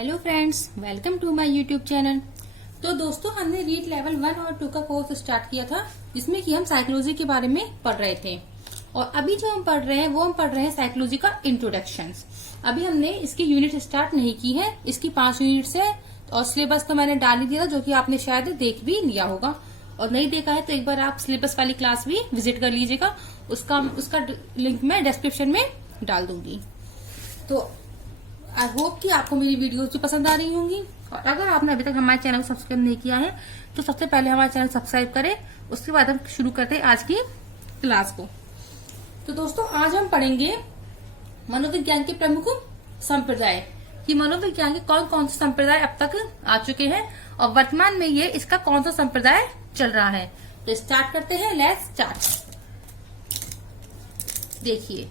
Hello friends, welcome to my YouTube channel. तो दोस्तों, हमने रीड लेवल 1 और 2 का कोर्स स्टार्ट किया था, जिसमें कि हम साइकोलॉजी के बारे में पढ़ रहे थे। और अभी जो हम पढ़ रहे हैं वो हम पढ़ रहे हैं साइकोलॉजी का इंट्रोडक्शन। अभी हमने इसकी यूनिट स्टार्ट नहीं की है। इसकी 5 यूनिट्स है और सिलेबस तो मैंने डाल ही दिया, जो कि आपने शायद देख भी लिया होगा। और नहीं देखा है तो एक बार आप सिलेबस वाली क्लास भी विजिट कर लीजिएगा। उसका लिंक मैं डिस्क्रिप्शन में डाल दूंगी। तो आई होप कि आपको मेरी वीडियोस भी पसंद आ रही होंगी। और अगर आपने अभी तक हमारे चैनल को सब्सक्राइब नहीं किया है तो सबसे पहले हमारे चैनल सब्सक्राइब करें। उसके बाद हम शुरू करते हैं आज की क्लास को। तो दोस्तों, आज हम पढ़ेंगे मनोविज्ञान के प्रमुख संप्रदाय कि मनोविज्ञान के कौन कौन से संप्रदाय अब तक आ चुके हैं और वर्तमान में ये इसका कौन सा संप्रदाय चल रहा है। तो स्टार्ट करते हैं। Let's start. देखिए,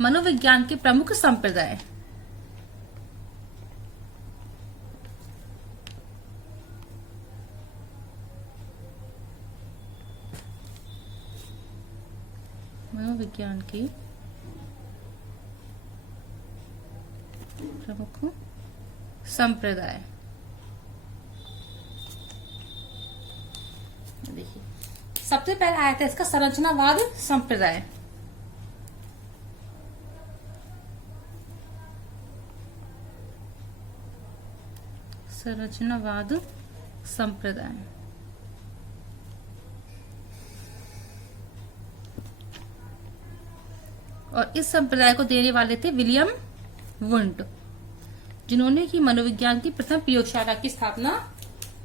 मनोविज्ञान के प्रमुख संप्रदाय। मनोविज्ञान के प्रमुख संप्रदाय। देखिए, सबसे पहले आया था इसका संरचनावाद संप्रदाय। संरचनावाद संप्रदाय। और इस संप्रदाय को देने वाले थे विलियम वुंड, जिन्होंने की मनोविज्ञान की प्रथम प्रयोगशाला की स्थापना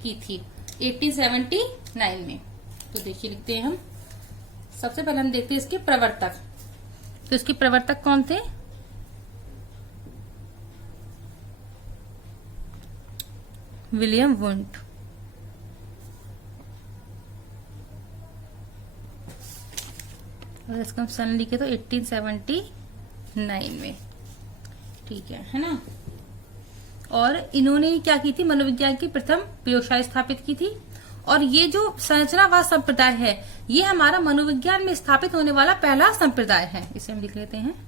की थी 1879 में। तो देखिए, लिखते हैं हम। सबसे पहले हम देखते हैं इसके प्रवर्तक। तो इसके प्रवर्तक कौन थे? William wound. और इसका हम सन लिखे तो 1879 में। ठीक है ना। और इन्होंने क्या की थी? मनोविज्ञान की प्रथम प्रयोगशाला स्थापित की थी। और ये जो संरचनावाद संप्रदाय है, ये हमारा मनोविज्ञान में स्थापित होने वाला पहला संप्रदाय है। इसे हम लिख लेते हैं।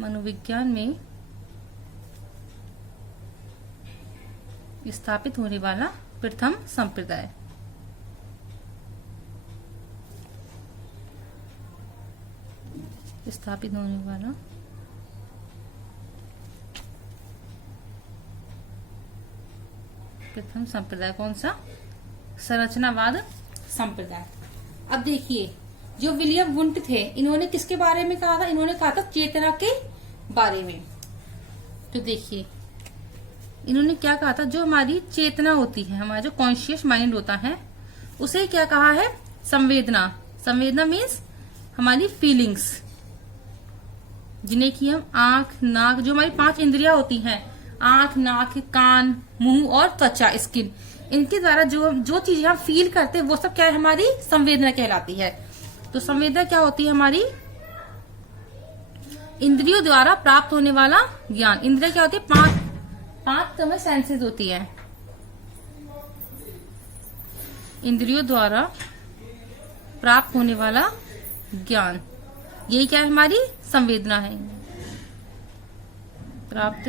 मनोविज्ञान में स्थापित होने वाला प्रथम संप्रदाय। स्थापित होने वाला प्रथम संप्रदाय कौन सा? संरचनावाद संप्रदाय। अब देखिए, जो विलियम वुंड थे, इन्होंने किसके बारे में कहा था? इन्होंने कहा था चेतना के बारे में। तो देखिए, इन्होंने क्या कहा था? जो हमारी चेतना होती है, हमारा जो कॉन्शियस माइंड होता है, उसे क्या कहा है? संवेदना। संवेदना मीन्स हमारी फीलिंग्स, जिन्हें कि हम आंख, नाक, जो हमारी 5 इंद्रियां होती हैं, आंख, नाक, कान, मुंह और त्वचा, स्किन, इनके द्वारा जो चीजें हम फील करते हैं वो सब क्या है? हमारी संवेदना कहलाती है। तो संवेदना क्या होती है? हमारी इंद्रियों द्वारा प्राप्त होने वाला ज्ञान। इंद्रिया क्या होती है? 5 तो हमें सेंसेस होती है। इंद्रियों द्वारा प्राप्त होने वाला ज्ञान, यही क्या है? हमारी संवेदना है। प्राप्त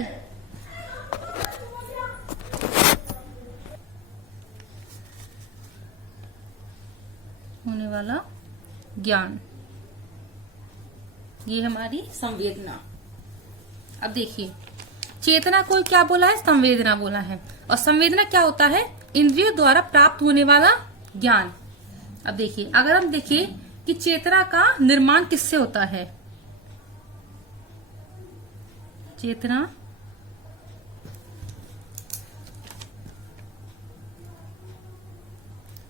होने वाला ज्ञान, ये हमारी संवेदना। अब देखिए, चेतना को क्या बोला है? संवेदना बोला है। और संवेदना क्या होता है? इंद्रियों द्वारा प्राप्त होने वाला ज्ञान। अब देखिए, अगर हम देखें कि चेतना का निर्माण किससे होता है? चेतना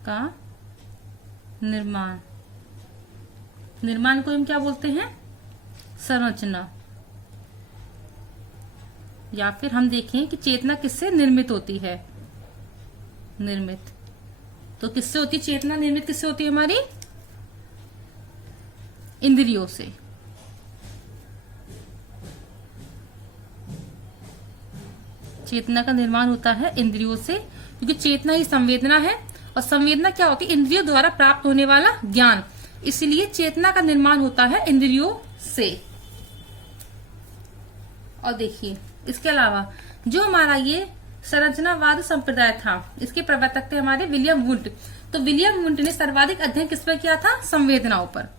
का निर्माण को हम क्या बोलते हैं? संरचना। या फिर हम देखें कि चेतना किससे निर्मित होती है? निर्मित। तो किससे होती है चेतना? निर्मित किससे होती है? हमारी इंद्रियों से। चेतना का निर्माण होता है इंद्रियों से, क्योंकि चेतना ही संवेदना है और संवेदना क्या होती है? इंद्रियों द्वारा प्राप्त होने वाला ज्ञान। इसलिए चेतना का निर्माण होता है इंद्रियों से। और देखिए इसके अलावा जो हमारा ये संरचनावाद संप्रदाय था, इसके प्रवर्तक थे हमारे विलियम वुंट। तो विलियम वुंट ने सर्वाधिक अध्ययन किस पर किया था? संवेदनाओं पर।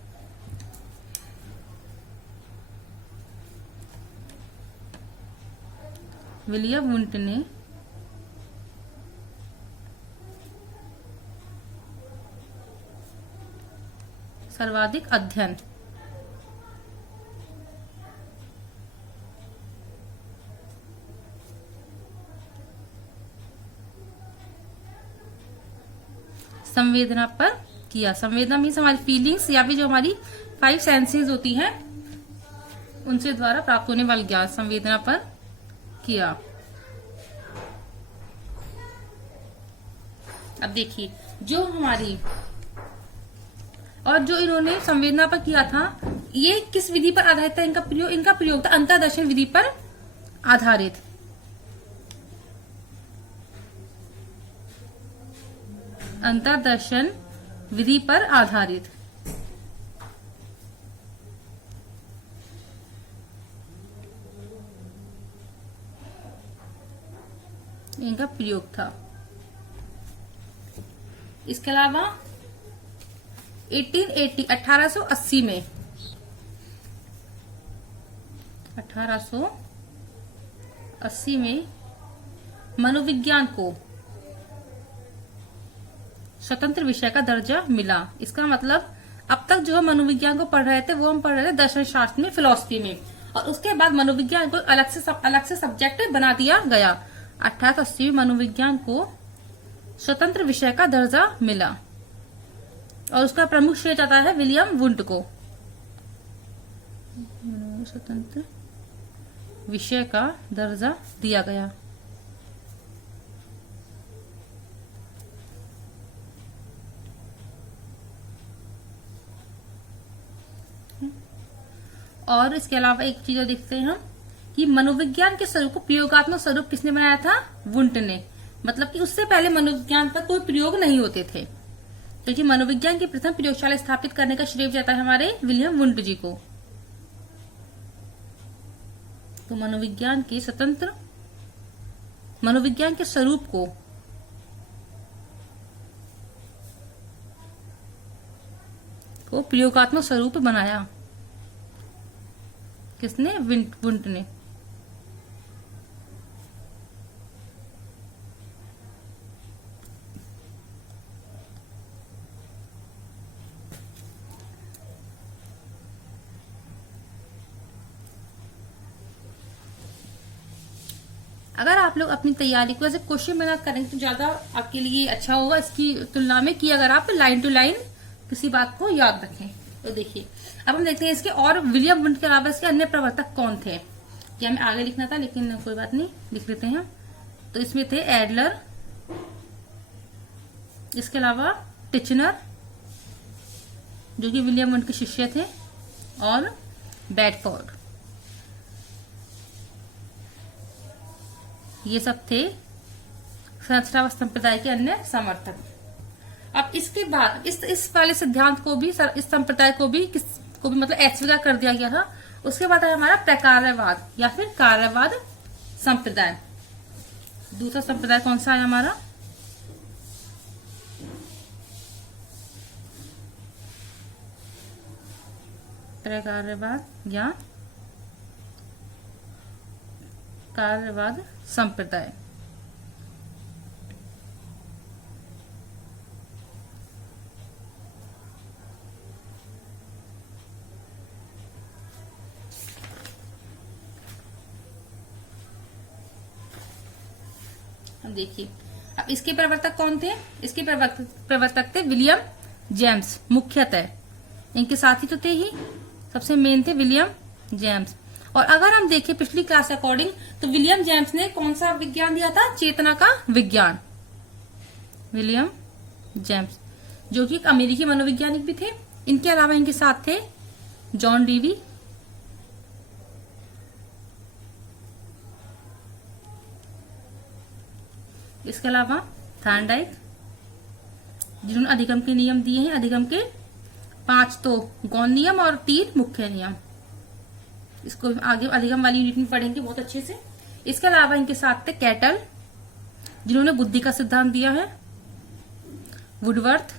विलियम वुंट ने सर्वाधिक अध्ययन संवेदना पर किया। संवेदना मीन्स हमारी फीलिंग्स या फिर जो हमारी 5 सेंसेस होती हैं उनसे द्वारा प्राप्त होने वाले ज्ञान, संवेदना पर किया। अब देखिए जो हमारी और जो इन्होंने संवेदना पर किया था, ये किस विधि पर आधारित था? इनका प्रयोग था अंतर्दर्शन विधि पर आधारित। अंतर्दर्शन विधि पर आधारित इनका प्रयोग था। इसके अलावा 1880 में 1880 में मनोविज्ञान को स्वतंत्र विषय का दर्जा मिला। इसका मतलब अब तक जो हम मनोविज्ञान को पढ़ रहे थे वो हम पढ़ रहे थे दर्शन शास्त्र में, फिलॉसफी में, और उसके बाद मनोविज्ञान को अलग से सब्जेक्ट बना दिया गया। 1880 में मनोविज्ञान को स्वतंत्र विषय का दर्जा मिला और उसका प्रमुख श्रेय जाता है विलियम वुंट को। स्वतंत्र विषय का दर्जा दिया गया। और इसके अलावा एक चीज देखते हैं हम कि मनोविज्ञान के स्वरूप को प्रयोगात्मक स्वरूप किसने बनाया था? वुंट ने। मतलब कि उससे पहले मनोविज्ञान पर कोई प्रयोग नहीं होते थे। क्योंकि मनोविज्ञान की प्रथम प्रयोगशाला स्थापित करने का श्रेय जाता है हमारे विलियम वुंट जी को। तो मनोविज्ञान के स्वतंत्र मनोविज्ञान के स्वरूप को प्रयोगात्मक स्वरूप बनाया किसने? वुंट ने। अगर आप लोग अपनी तैयारी को ऐसे क्वेश्चन बना करेंगे तो ज्यादा आपके लिए अच्छा होगा इसकी तुलना में कि अगर आप लाइन टू लाइन किसी बात को याद रखें। तो देखिए अब हम देखते हैं इसके और विलियम वुंट के अलावा इसके अन्य प्रवर्तक कौन थे। ये हमें आगे लिखना था लेकिन कोई बात नहीं, लिख लेते हैं। तो इसमें थे एडलर, इसके अलावा टिचनर जो कि विलियम वुंट के शिष्य थे, और बेडफोर्ड। ये सब थे संरचनावाद संप्रदाय के अन्य समर्थक। अब इसके बाद इस वाले सिद्धांत को भी, इस संप्रदाय को भी मतलब अस्वीकार कर दिया गया था। उसके बाद है हमारा प्रकारवाद या फिर कार्यवाद संप्रदाय। दूसरा संप्रदाय कौन सा है हमारा? प्रकारवाद या कार्यवाद संप्रदाय। देखिए अब इसके प्रवर्तक कौन थे? इसके प्रवर्तक थे विलियम जेम्स मुख्यतः। इनके साथी तो थे ही, सबसे मेन थे विलियम जेम्स। और अगर हम देखें पिछली क्लास अकॉर्डिंग तो विलियम जेम्स ने कौन सा विज्ञान दिया था? चेतना का विज्ञान। विलियम जेम्स जो कि एक अमेरिकी मनोवैज्ञानिक भी थे। इनके अलावा इनके साथ थे जॉन डीवी, इसके अलावा थॉर्नडाइक, जिन्होंने अधिगम के नियम दिए हैं। अधिगम के 5 तो गौण नियम और 3 मुख्य नियम। इसको आगे अधिगम वाली यूनिट में पढ़ेंगे बहुत अच्छे से। इसके अलावा इनके साथ थे कैटल, जिन्होंने बुद्धि का सिद्धांत दिया है। वुडवर्थ,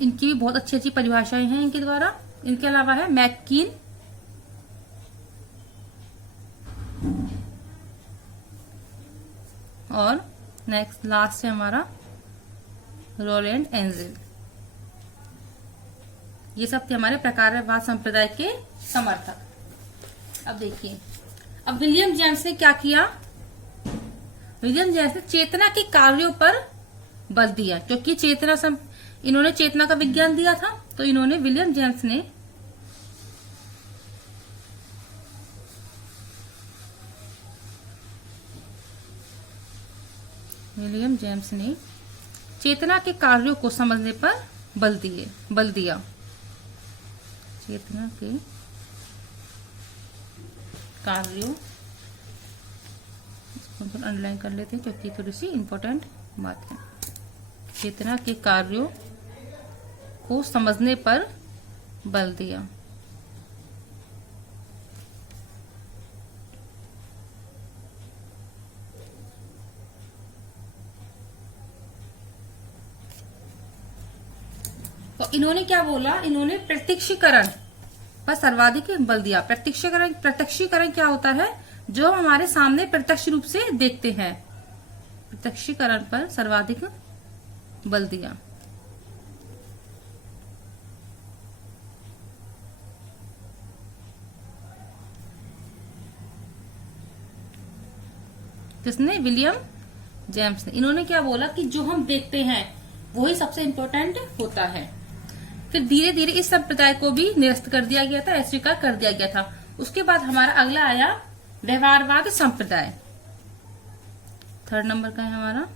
इनकी भी बहुत अच्छी अच्छी परिभाषाएं हैं इनके द्वारा। इनके अलावा है मैककीन, और नेक्स्ट लास्ट है हमारा रोलैंड एंजिल। ये सब थे हमारे प्रकारवाद संप्रदाय के समर्थक। अब देखिए, अब विलियम जेम्स ने क्या किया। विलियम जेम्स ने चेतना के कार्यों पर बल दिया, क्योंकि इन्होंने चेतना का विज्ञान दिया था। तो इन्होंने विलियम जेम्स ने चेतना के कार्यों को समझने पर बल दिया। चेतना के कार्यों, इसको अंडरलाइन कर लेते हैं क्योंकि थोड़ी सी इंपॉर्टेंट बात है। चेतना के कार्यों को समझने पर बल दिया। तो इन्होंने क्या बोला, इन्होंने प्रत्यक्षीकरण पर सर्वाधिक बल दिया। प्रत्यक्षीकरण क्या होता है, जो हम हमारे सामने प्रत्यक्ष रूप से देखते हैं। प्रत्यक्षीकरण पर सर्वाधिक बल दिया। किसने? विलियम जेम्स ने। इन्होंने क्या बोला कि जो हम देखते हैं वही सबसे इम्पोर्टेंट होता है। फिर धीरे धीरे इस संप्रदाय को भी निरस्त कर दिया गया था, अस्वीकार कर दिया गया था। उसके बाद हमारा अगला आया व्यवहारवाद संप्रदाय। 3rd नंबर का है हमारा।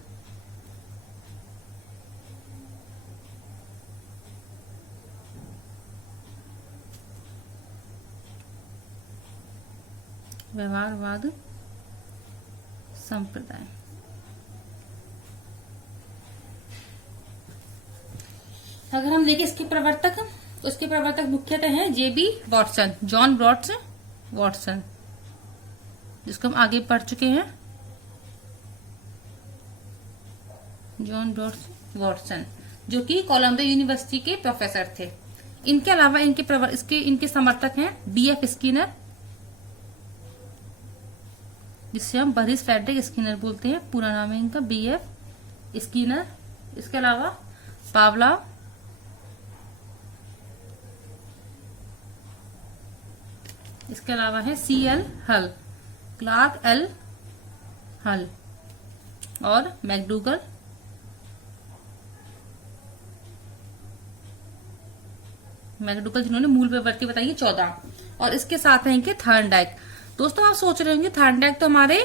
व्यवहारवाद संप्रदाय। अगर हम देखें इसके प्रवर्तक, तो इसके प्रवर्तक मुख्यतः हैं जेबी वॉटसन, जॉन ब्रॉड्स वॉटसन, जिसको हम आगे पढ़ चुके हैं। जॉन ब्रॉड्स वॉटसन, जो कि कोलंबिया यूनिवर्सिटी के प्रोफेसर थे। इनके अलावा इनके समर्थक हैं बीएफ स्किनर, जिससे हम बरिस फ्रेडरिक स्किनर बोलते हैं, पूरा नाम है इनका बीएफ स्किनर। इसके अलावा पावलोव, इसके अलावा है सीएल हल, क्लार्क एल हल और मैकडूगल। जिन्होंने मूल प्रवृत्ति बताई है 14। और इसके साथ है इनके थॉर्नडाइक। दोस्तों आप सोच रहे होंगे थॉर्नडाइक तो हमारे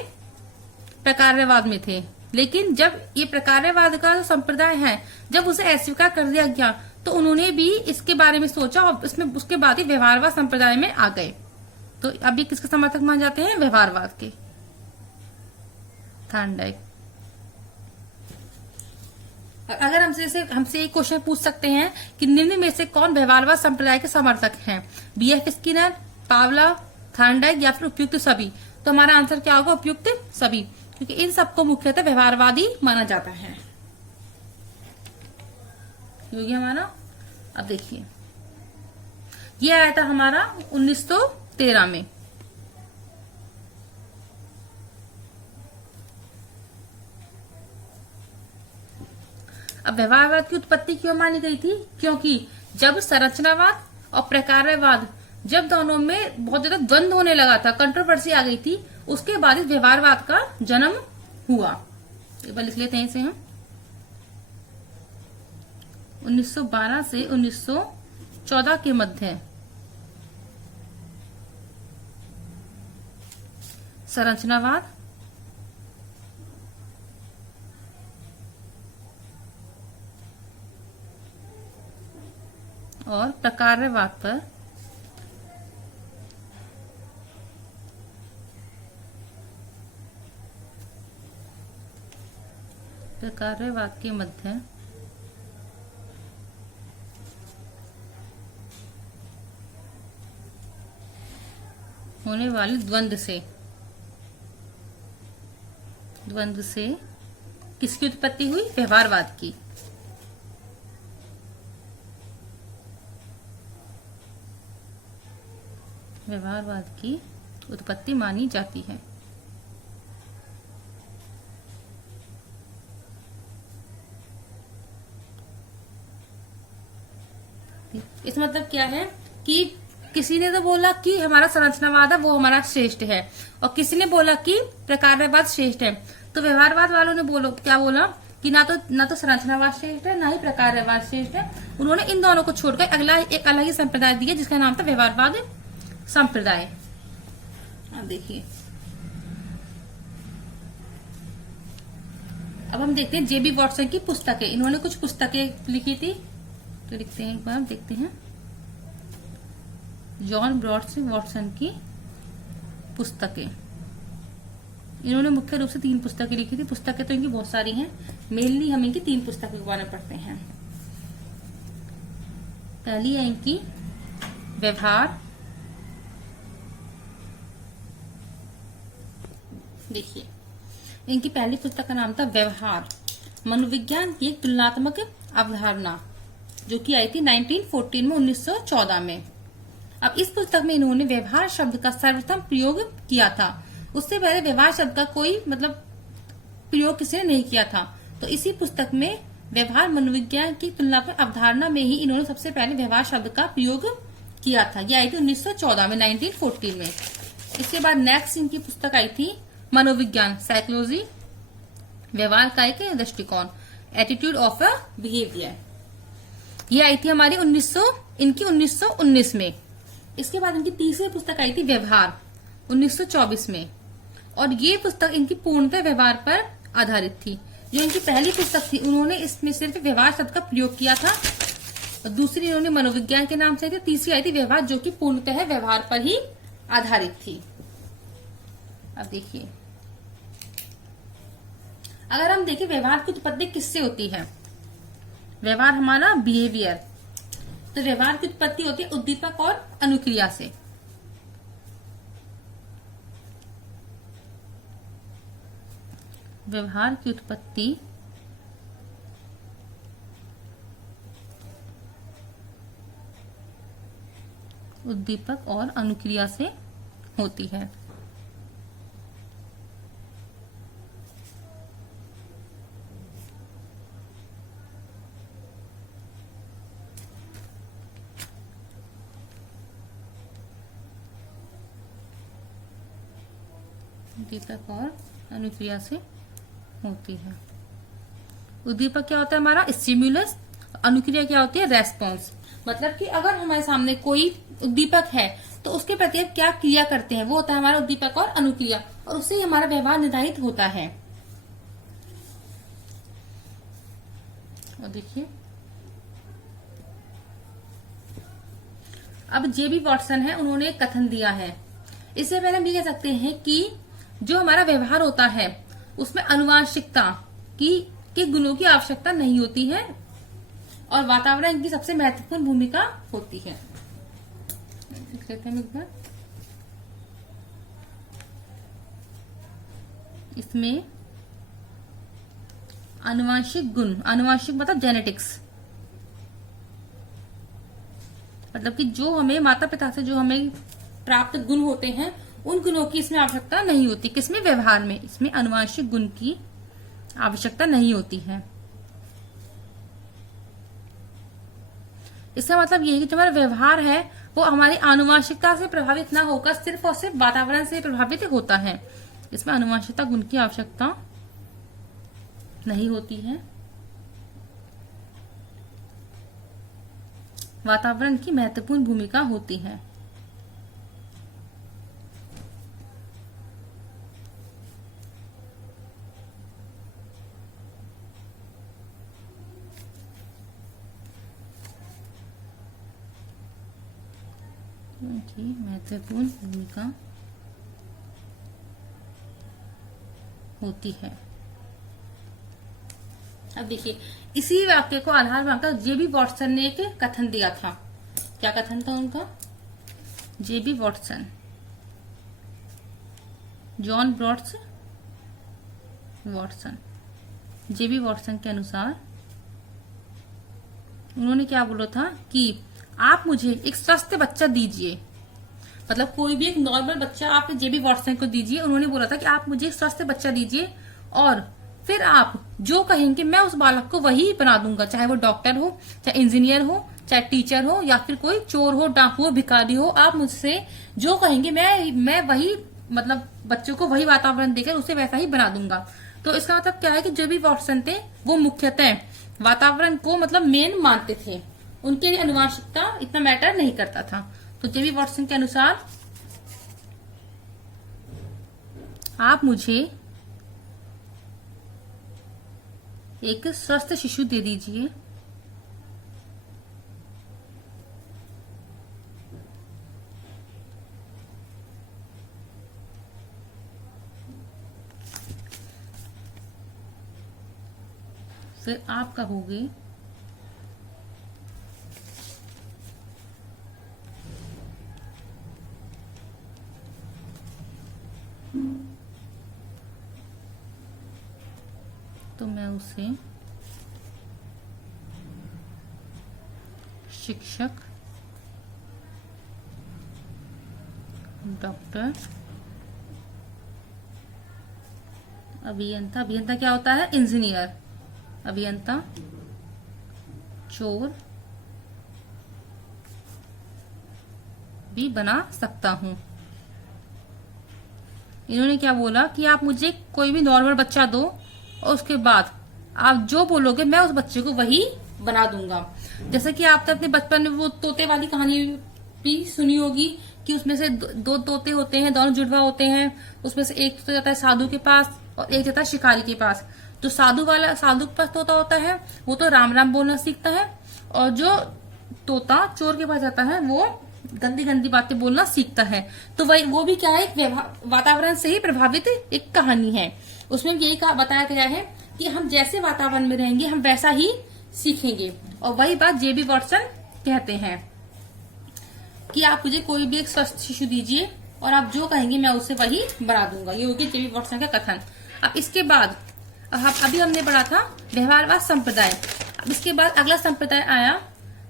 प्रकारवाद में थे, लेकिन जब ये प्रकारवाद का जो संप्रदाय है जब उसे अस्वीकार कर दिया गया तो उन्होंने भी इसके बारे में सोचा और इसमें उसके बाद ही व्यवहारवाद संप्रदाय में आ गए। तो अभी किसके समर्थक मान जाते हैं? व्यवहारवाद के, थॉर्नडाइक। अगर हमसे एक क्वेश्चन पूछ सकते हैं कि निम्न में से कौन व्यवहारवाद संप्रदाय के समर्थक हैं, बीएफ स्किनर, पावलोव, थॉर्नडाइक या फिर उपयुक्त सभी? तो हमारा आंसर क्या होगा? उपयुक्त सभी, क्योंकि इन सबको मुख्यतः व्यवहारवादी माना जाता है। योगी हमारा। अब देखिए, ये आया था हमारा 1913 में। अब व्यवहारवाद की उत्पत्ति क्यों मानी गई थी? क्योंकि जब संरचनावाद और प्रकारवाद, जब दोनों में बहुत ज्यादा द्वंद्व होने लगा था, कंट्रोवर्सी आ गई थी, उसके बाद इस व्यवहारवाद का जन्म हुआ। एक बार लिख लेते हैं इसे हम। 1912 से 1914 के मध्य संरचनावाद और प्रकारवाद पर प्रकारवाद के मध्य होने वाले द्वंद्व से किसकी उत्पत्ति हुई? व्यवहारवाद की। व्यवहारवाद की उत्पत्ति मानी जाती है। इस मतलब क्या है कि किसी ने तो बोला कि हमारा संरचनावाद है वो हमारा श्रेष्ठ है, और किसी ने बोला कि प्रकारवाद श्रेष्ठ है। तो व्यवहारवाद वालों ने क्या बोला कि ना तो संरचनावाद श्रेष्ठ है, ना ही प्रकारवाद श्रेष्ठ है। उन्होंने इन दोनों को छोड़कर एक अलग ही संप्रदाय दिया जिसका नाम था व्यवहारवाद संप्रदाय। अब देखिए, अब हम देखते हैं जेबी वॉटसन की पुस्तकें। इन्होंने कुछ पुस्तकें लिखी थी, तो लिखते हैं एक बार, देखते हैं। जॉन ब्रॉडस वॉटसन की पुस्तकें, इन्होंने मुख्य रूप से 3 पुस्तकें लिखी थी। पुस्तकें तो इनकी बहुत सारी हैं, मेनली हम इनकी 3 पुस्तकें के बारे में पढ़ते हैं। पहली है इनकी व्यवहार। देखिए, इनकी पहली पुस्तक का नाम था व्यवहार, मनोविज्ञान की एक तुलनात्मक अवधारणा, जो कि आई थी 1914 में, 1914 में। अब इस पुस्तक में इन्होंने व्यवहार शब्द का सर्वप्रथम प्रयोग किया था। उससे पहले व्यवहार शब्द का कोई प्रयोग किसी ने नहीं किया था। तो इसी पुस्तक में व्यवहार मनोविज्ञान की तुलनात्मक अवधारणा में ही इन्होंने सबसे पहले व्यवहार शब्द का प्रयोग किया था। यह आई थी 1914 में, 1914 में। इसके बाद नेक्स्ट इनकी पुस्तक आई थी मनोविज्ञान, साइकोलॉजी, व्यवहार का एक दृष्टिकोण, एटीट्यूड ऑफ अ बिहेवियर। ये आई थी हमारी 1919 में। इसके बाद इनकी तीसरी पुस्तक आई थी व्यवहार, 1924 में, और ये पुस्तक इनकी पूर्णतः व्यवहार पर आधारित थी। जो इनकी पहली पुस्तक थी, उन्होंने इसमें सिर्फ व्यवहार शब्द का प्रयोग किया था, और दूसरी इन्होंने मनोविज्ञान के नाम से आई थी, तीसरी आई थी व्यवहार, जो कि पूर्णतः व्यवहार पर ही आधारित थी। अब देखिए, अगर हम देखें व्यवहार की उत्पत्ति किससे होती है? व्यवहार हमारा बिहेवियर, तो व्यवहार की उत्पत्ति होती है उद्दीपक और अनुक्रिया से। व्यवहार की उत्पत्ति उद्दीपक और अनुक्रिया से होती है। उद्दीपक और अनुक्रिया से होती है। उद्दीपक क्या होता है? हमारा स्टिमुलस। अनुक्रिया क्या होती है? रेस्पॉन्स। मतलब कि अगर हमारे सामने कोई उद्दीपक है तो उसके प्रति हम क्या क्रिया करते हैं, वो होता है हमारा उद्दीपक और अनुक्रिया, और उससे ही हमारा व्यवहार निर्धारित होता है। और देखिए, अब जेबी वॉटसन है, उन्होंने एक कथन दिया है। इससे पहले हम ये कह सकते हैं कि जो हमारा व्यवहार होता है उसमें अनुवांशिकता के गुणों की आवश्यकता नहीं होती है, और वातावरण इनकी सबसे महत्वपूर्ण भूमिका होती है। देख लेते हैं एक बार। इसमें अनुवांशिक गुण, अनुवांशिक मतलब जेनेटिक्स, मतलब कि जो हमें माता पिता से जो हमें प्राप्त गुण होते हैं, उन गुणों की इसमें आवश्यकता नहीं होती। किसमें? व्यवहार में। इसमें अनुवांशिक गुण की आवश्यकता नहीं होती है। इसका मतलब यही कि जो हमारा व्यवहार है वो हमारी आनुवांशिकता से प्रभावित ना होकर सिर्फ और सिर्फ वातावरण से प्रभावित होता है। इसमें आनुवांशिकता गुण की आवश्यकता नहीं होती है। वातावरण की महत्वपूर्ण भूमिका होती है। की महत्वपूर्ण भूमिका होती है। अब देखिए, इसी वाक्य को आधार बनाकर जेबी वॉटसन ने एक कथन दिया था। क्या कथन था उनका? जेबी वॉटसन, जॉन ब्रॉड्स वॉटसन, जेबी वॉटसन के अनुसार उन्होंने क्या बोला था कि आप मुझे एक स्वस्थ बच्चा दीजिए, मतलब कोई भी एक नॉर्मल बच्चा आप जेबी वॉटसन को दीजिए। उन्होंने बोला था कि आप मुझे एक स्वस्थ बच्चा दीजिए और फिर आप जो कहेंगे मैं उस बालक को वही बना दूंगा, चाहे वो डॉक्टर हो, चाहे इंजीनियर हो, चाहे टीचर हो, या फिर कोई चोर हो, डाकू हो, भिखारी हो। आप मुझसे जो कहेंगे मैं वही, मतलब बच्चों को वही वातावरण देकर उसे वैसा ही बना दूंगा। तो इसका मतलब क्या है कि जो भी वॉटसन थे वो मुख्यतः वातावरण को मतलब मेन मानते थे, उनके लिए अनुवांशिकता इतना मैटर नहीं करता था। तो जेबी वॉटसन के अनुसार आप मुझे एक स्वस्थ शिशु दे दीजिए फिर आप कहोगे तो मैं उसे शिक्षक, डॉक्टर, अभियंता, अभियंता क्या होता है? इंजीनियर, अभियंता, चोर भी बना सकता हूं। इन्होंने क्या बोला कि आप मुझे कोई भी नॉर्मल बच्चा दो और उसके बाद आप जो बोलोगे मैं उस बच्चे को वही बना दूंगा। जैसे कि आपने अपने बचपन में वो तोते वाली कहानी भी सुनी होगी कि उसमें से दो तोते होते हैं, दोनों जुड़वा होते हैं। उसमें से एक तो जाता है साधु के पास और एक जाता है शिकारी के पास। जो साधु के पास तोता होता है वो तो राम राम बोलना सीखता है, और जो तोता चोर के पास जाता है वो गंदी गंदी बातें बोलना सीखता है। तो वही वो भी क्या है, एक वातावरण से ही प्रभावित एक कहानी है। उसमें यही बताया गया है कि हम जैसे वातावरण में रहेंगे हम वैसा ही सीखेंगे। और वही बात जेबी वॉटसन कहते हैं कि आप मुझे कोई भी एक स्वस्थ शिशु दीजिए और आप जो कहेंगे मैं उसे वही बना दूंगा। ये हो गया जेबी वॉटसन का कथन। अब इसके बाद अभी हमने पढ़ा था व्यवहारवाद संप्रदाय। अब इसके बाद अगला संप्रदाय आया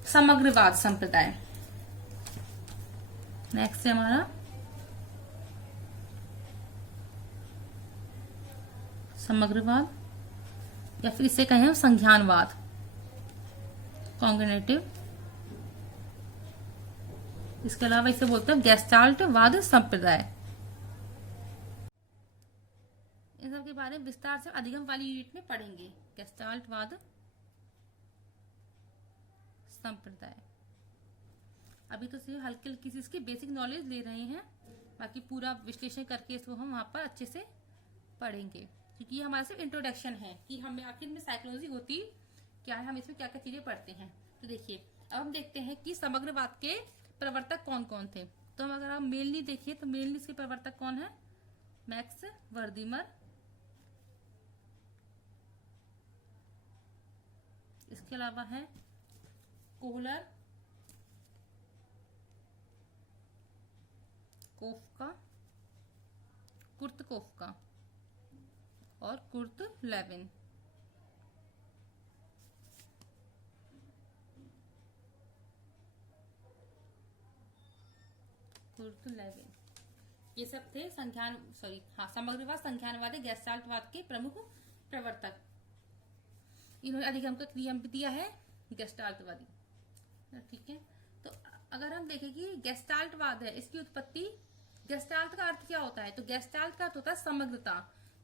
समग्रवाद संप्रदाय। नेक्स्ट है हमारा समग्रवाद, या फिर इसे कहें संज्ञानवाद, कॉग्निटिव। इसके अलावा इसे बोलते हैं गेस्टाल्टवाद संप्रदाय। इन सब के बारे में विस्तार से अधिगम वाली यूनिट में पढ़ेंगे। गेस्टाल्टवाद संप्रदाय। अभी तो सिर्फ हल्की हल्की सी इसकी बेसिक नॉलेज ले रहे हैं, बाकी पूरा विश्लेषण करके इसको हम वहां पर अच्छे से पढ़ेंगे, क्योंकि ये हमारा सिर्फ इंट्रोडक्शन है कि हमें आखिर में साइकोलॉजी होती क्या है, हम इसमें क्या क्या चीजें पढ़ते हैं। तो देखिए अब हम देखते हैं कि समग्रवाद के प्रवर्तक कौन कौन थे। तो हम अगर हम मेनली देखिए तो मेनली इसके प्रवर्तक कौन है? मैक्स वर्दीमर, इसके अलावा है कोहलर, कोफ्का, कुर्त कोफ्का और कुर्त लेविन। कुर्त लेविन ये सब थे समग्रवाद संख्यानवादी गेस्टाल्टवाद के प्रमुख प्रवर्तक। इन्होंने अधिगम का क्रिया भी दिया है गेस्टाल्टवादी। ठीक है, तो अगर हम देखें कि गेस्टाल्टवाद है, इसकी उत्पत्ति, गेस्टाल्ट का अर्थ क्या होता है? तो गेस्टाल्ट का अर्थ होता है समग्रता।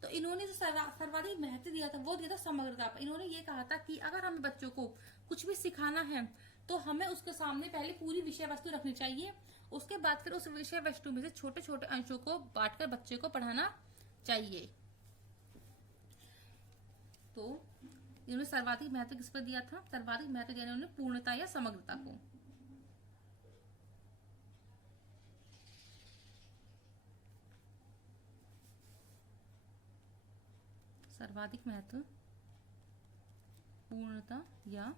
तो इन्होंने जो सर्वाधिक महत्व दिया था वो दिया था समग्रता पर। इन्होंने ये कहा था कि अगर हमें बच्चों को कुछ भी सिखाना है तो हमें उसके सामने पहले पूरी विषय वस्तु रखनी चाहिए, उसके बाद फिर उस विषय वस्तु में से छोटे छोटे अंशों को बांटकर बच्चे को पढ़ाना चाहिए। तो इन्होंने सर्वाधिक महत्व किस पर दिया था? सर्वाधिक महत्व दिया इन्होंने पूर्णता या समग्रता को। सर्वाधिक महत्व पूर्णता या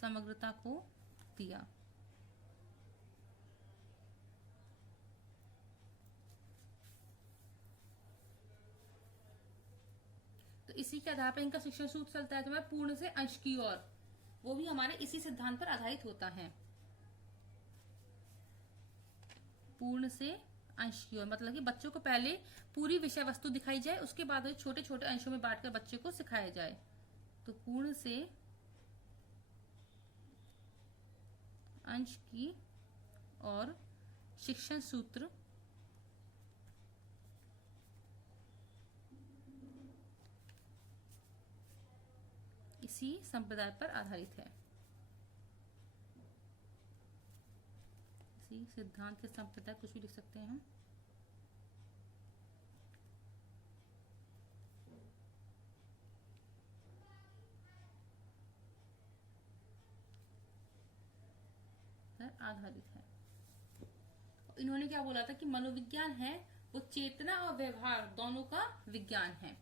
समग्रता को दिया। तो इसी के आधार पर इनका शिक्षण सूत्र चलता है, तो हमारे पूर्ण से अंश की ओर, वो भी हमारे इसी सिद्धांत पर आधारित होता है। पूर्ण से अंश की ओर मतलब कि बच्चों को पहले पूरी विषय वस्तु दिखाई जाए, उसके बाद छोटे छोटे अंशों में बांटकर बच्चे को सिखाया जाए। तो पूर्ण से अंश की और शिक्षण सूत्र इसी संप्रदाय पर आधारित है। इसी सिद्धांत के संप्रदाय, कुछ भी लिख सकते हैं हम। आधारित है। इन्होंने क्या बोला था कि मनोविज्ञान है वो चेतना और व्यवहार दोनों का विज्ञान है।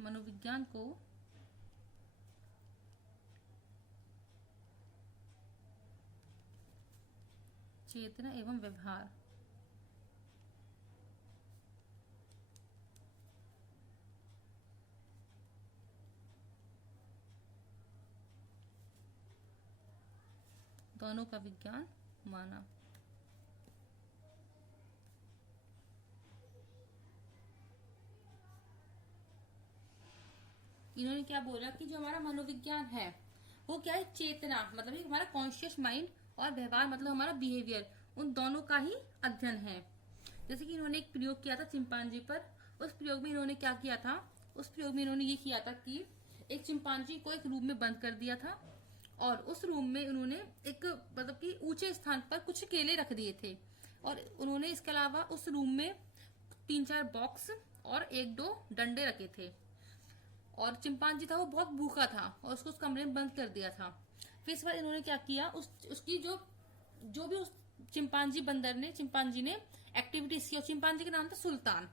मनोविज्ञान को चेतना एवं व्यवहार दोनों का विज्ञान माना। इन्होंने क्या बोला कि जो हमारा मनोविज्ञान है वो क्या है, चेतना मतलब हमारा कॉन्शियस माइंड और व्यवहार मतलब हमारा बिहेवियर, उन दोनों का ही अध्ययन है। जैसे कि इन्होंने एक प्रयोग किया था चिंपांजी पर। उस प्रयोग में इन्होंने क्या किया था, उस प्रयोग में इन्होंने ये किया था कि एक चिंपांजी को एक रूम में बंद कर दिया था और उस रूम में उन्होंने एक मतलब कि ऊंचे स्थान पर कुछ केले रख दिए थे और उन्होंने इसके अलावा उस रूम में 3-4 बॉक्स और 1-2 डंडे रखे थे और चिंपांजी था वो बहुत भूखा था और उसको उस कमरे में बंद कर दिया था। फिर इस बार इन्होंने क्या किया, उसकी जो भी उस चिंपांजी ने एक्टिविटीज की और चिंपांजी का नाम था सुल्तान।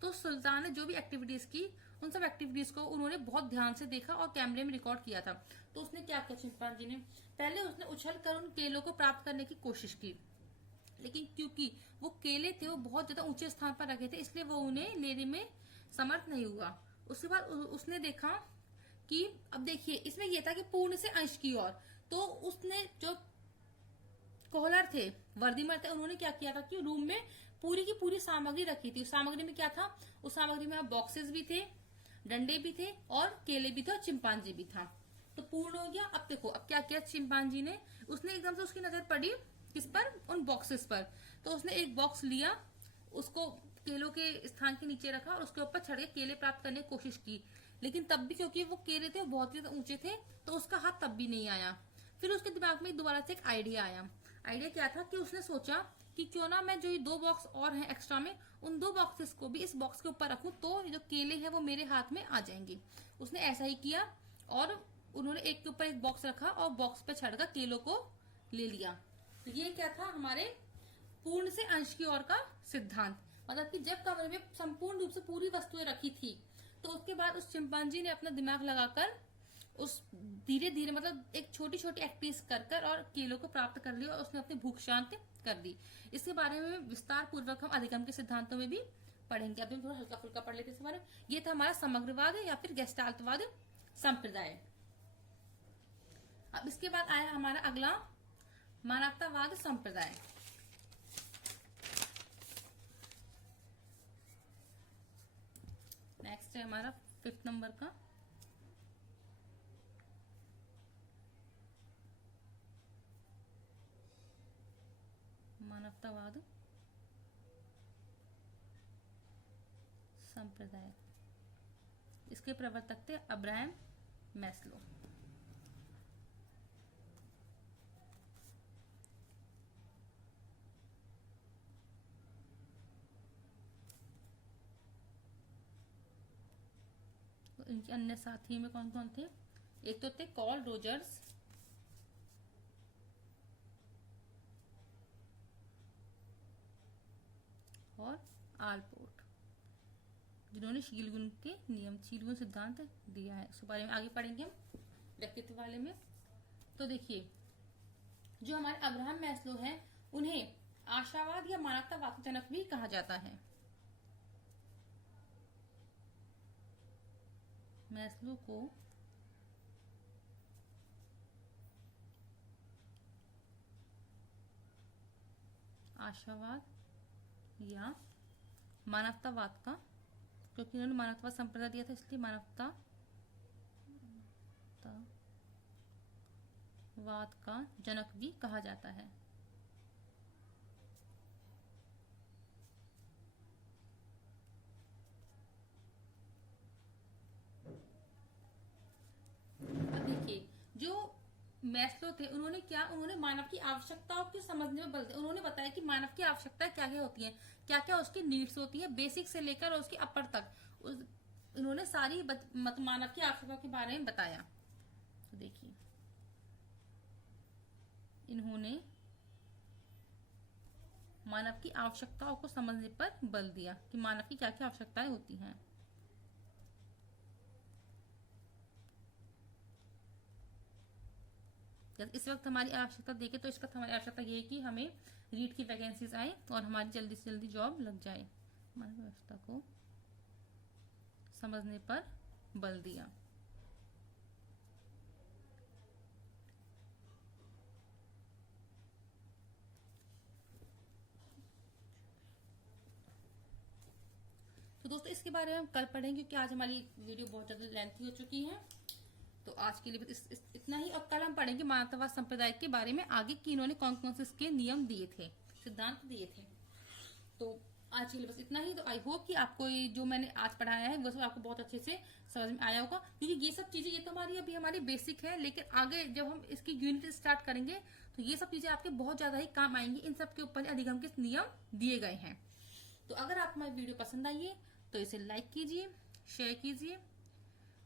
तो सुल्तान ने जो भी एक्टिविटीज की उन सब एक्टिविटीज को उन्होंने बहुत ध्यान से देखा और कैमरे में रिकॉर्ड किया था। तो उसने क्या किया, चिंपांजी ने पहले उसने उछल कर उन केलों को प्राप्त करने की कोशिश की, लेकिन क्योंकि वो केले थे वो बहुत ज्यादा ऊंचे स्थान पर रखे थे इसलिए वो उन्हें लेने में समर्थ नहीं हुआ। उसके बाद उसने देखा कि अब देखिए इसमें यह था कि पूर्ण से अंश की ओर, तो उसने जो कोहलर थे, वर्दीमर थे, उन्होंने क्या किया था कि रूम में पूरी की पूरी सामग्री रखी थी। उस सामग्री में क्या था, उस सामग्री में बॉक्सेस भी थे, डंडे भी थे और केले भी थे और चिंपांजी भी था। तो पूर्ण हो गया। अब देखो अब क्या किया चिंपांजी ने, उसने एकदम से उसकी नजर पड़ी किस पर, उन बॉक्सेस पर। तो उसने एक बॉक्स लिया, उसको केलों के स्थान के नीचे रखा और उसके ऊपर चढ़ के केले प्राप्त करने की कोशिश की, लेकिन तब भी क्योंकि वो केले थे वो बहुत ही ऊंचे थे तो उसका हाथ तब भी नहीं आया। फिर उसके दिमाग में दोबारा से एक आइडिया आया। आइडिया क्या था कि उसने सोचा कि क्यों ना मैं जो ये 2 बॉक्स और हैं एक्स्ट्रा में, उन 2 बॉक्सेस को भी इस बॉक्स के ऊपर रखूं तो जो केले हैं वो मेरे हाथ में आ जाएंगे। उसने ऐसा ही किया और उन्होंने एक के ऊपर एक बॉक्स रखा और बॉक्स पे चढ़कर केलों को ले लिया। तो ये क्या था, हमारे पूर्ण से अंश की ओर का सिद्धांत। मतलब कि जब कमरे में संपूर्ण रूप से पूरी वस्तुएं रखी थी तो उसके बाद उस चिंपांजी ने अपना दिमाग लगाकर उस धीरे धीरे मतलब एक छोटी छोटी एक्टिविटीज कर और केलों को प्राप्त कर लिया और उसने अपनी भूख शांत कर दी। इसके बारे में विस्तार पूर्वक हम अधिगम के सिद्धांतों में भी पढ़ेंगे। अभी हम थोड़ा हल्का फुल्का पढ़ लेते हैं इस बारे में। ये था हमारा समग्रवाद या फिर गेस्टाल्टवाद संप्रदाय। अब इसके बाद आया हमारा अगला मानवतावाद संप्रदाय। नेक्स्ट है हमारा 5th नंबर का मानवतावाद संप्रदाय। इसके प्रवर्तक थे अब्राहम मैस्लो। तो इनके अन्य साथी में कौन कौन थे, एक तो थे कार्ल रोजर्स, और आलपोर्ट। जिन्होंने शीलगुण के नियम, शीलगुण सिद्धांत दिया है। उसके बारे में आगे पढ़ेंगे हम व्यक्तित्व वाले में। तो देखिए, जो हमारे अब्राहम मैस्लो हैं, उन्हें आशावाद या मानवतावाद का जनक भी कहा जाता है। मैस्लो को आशावाद या मानवतावाद का, क्योंकि उन्होंने मानवतावाद संप्रदाय दिया था, इसलिए मानवतावाद का जनक भी कहा जाता है। देखिए, जो मैस्लो थे, उन्होंने मानव की आवश्यकताओं को समझने में बल दिया। उन्होंने बताया कि मानव की आवश्यकताएं क्या क्या होती हैं, क्या क्या उसकी नीड्स होती है, बेसिक से लेकर उसकी अपर तक। उन्होंने सारी मानव की आवश्यकताओं के बारे में बताया। तो देखिए, इन्होंने मानव की आवश्यकताओं को समझने पर बल दिया कि मानव की क्या क्या आवश्यकताएं होती हैं। इस वक्त हमारी आवश्यकता देखें तो इस वक्त हमारी आवश्यकता ये है कि हमें रीट की वैकेंसीज आए और हमारी जल्दी से जल्दी जॉब लग जाए। हमारी व्यवस्था को समझने पर बल दिया। तो दोस्तों, इसके बारे में हम कल पढ़ेंगे, क्योंकि आज हमारी वीडियो बहुत ज्यादा लेंथी हो चुकी है। तो आज के लिए इतना ही, और कल हम पढ़ेंगे मानवतावाद संप्रदाय के बारे में आगे कि इन्होंने कौन कौन से इसके नियम दिए थे, सिद्धांत दिए थे। तो आज के लिए बस इतना ही। तो आई होप कि आपको ये जो मैंने आज पढ़ाया है वो सब आपको बहुत अच्छे से समझ में आया होगा, क्योंकि ये सब चीजें, ये तो हमारी बेसिक है, लेकिन आगे जब हम इसकी यूनिट स्टार्ट करेंगे तो ये सब चीजें आपके बहुत ज्यादा ही काम आएंगी। इन सब के ऊपर अधिगम के नियम दिए गए हैं। तो अगर आपको हमारी वीडियो पसंद आई है तो इसे लाइक कीजिए, शेयर कीजिए,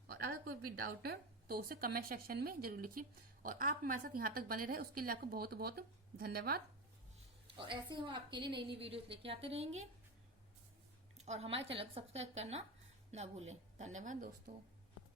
और अगर कोई भी डाउट है तो उसे कमेंट सेक्शन में जरूर लिखिए। और आप हमारे साथ यहाँ तक बने रहे उसके लिए आपको बहुत बहुत धन्यवाद। और ऐसे हम आपके लिए नई नई वीडियोस लेके आते रहेंगे, और हमारे चैनल को सब्सक्राइब करना ना भूलें। धन्यवाद दोस्तों।